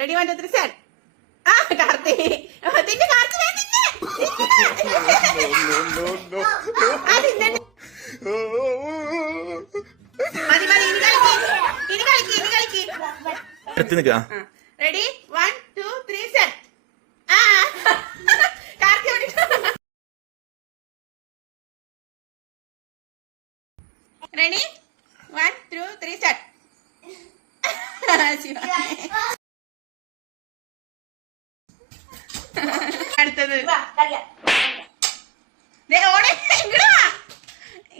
Ready 1 2 3 start. Karthi തിന്നെ കാർത്തി മതി മതി ഇനി കളിക്ക് ready 1 2 3 start. Karthi ready 1 2 3 start. അടുത്തത്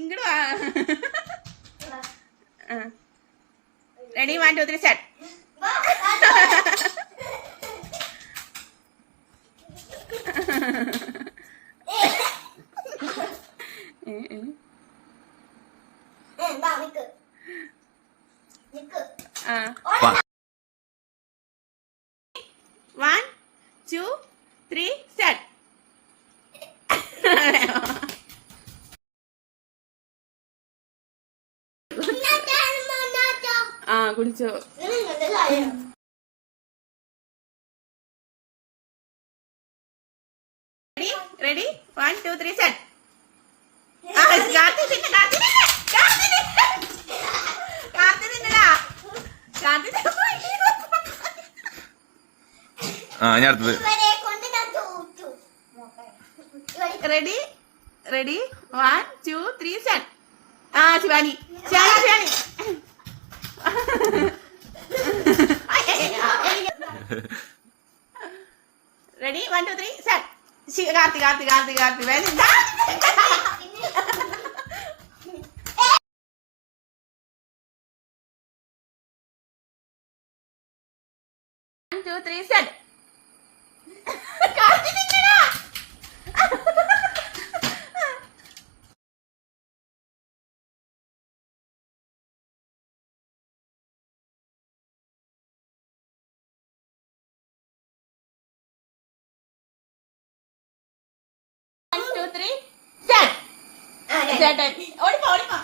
ഇങ്ങോട്ട് വാ. Ready 1 2 3 start. One, 2, 3, start. കുടിച്ചോ. Ready 1 2 3 start. ഞാൻ അടുത്തത് ready 1 2 3 start. Shivani Shivani ready 1 2 3 start. Karthi വേദന 1 2 3 start. One, two, three, start. ഓടിപ്പോ